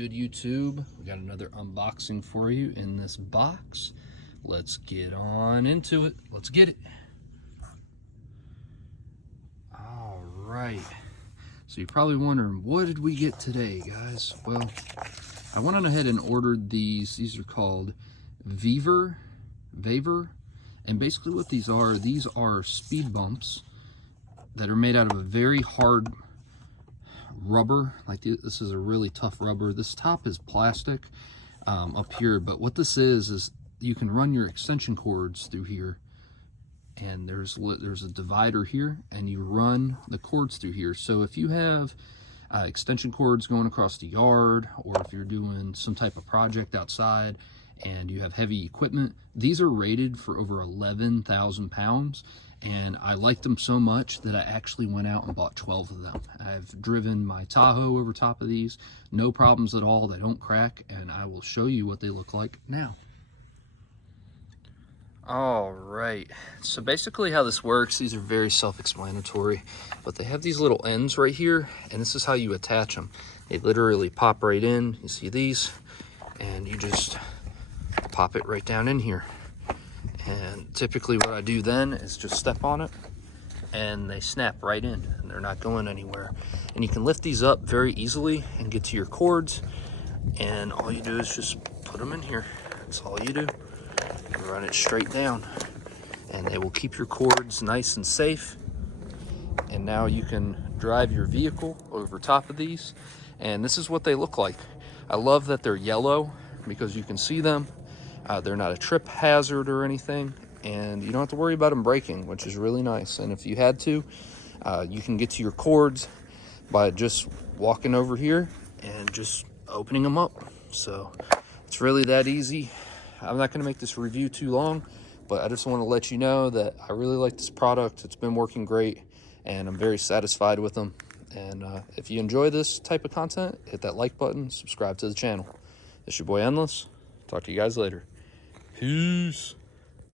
good, YouTube? We got another unboxing for you in this box. Let's get on into it. Let's get it. All right. So you're probably wondering, what did we get today, guys? Well, I went on ahead and ordered these. These are called VEVOR. And basically what these are speed bumps that are made out of a very hard rubber. Like this is a really tough rubber. This top is plastic up here, but what this is you can run your extension cords through here, and there's a divider here, and you run the cords through here. So if you have extension cords going across the yard, or if you're doing some type of project outside and you have heavy equipment, these are rated for over 11,000 pounds. And I liked them so much that I actually went out and bought 12 of them. I've driven my Tahoe over top of these, no problems at all. They don't crack, and I will show you what they look like now. All right, so basically how this works, these are very self-explanatory, but they have these little ends right here, and this is how you attach them. They literally pop right in. You see these, and you just pop it right down in here. And typically what I do then is just step on it, and they snap right in, and they're not going anywhere. And you can lift these up very easily and get to your cords, and all you do is just put them in here. That's all you do. You run it straight down, and they will keep your cords nice and safe. And now you can drive your vehicle over top of these, and this is what they look like. I love that they're yellow because you can see them. They're not a trip hazard or anything, and you don't have to worry about them breaking, which is really nice. And if you had to, you can get to your cords by just walking over here and just opening them up. So it's really that easy. I'm not going to make this review too long, but I just want to let you know that I really like this product. It's been working great, and I'm very satisfied with them. And if you enjoy this type of content, hit that like button, subscribe to the channel. It's your boy Endless. Talk to you guys later. Peace.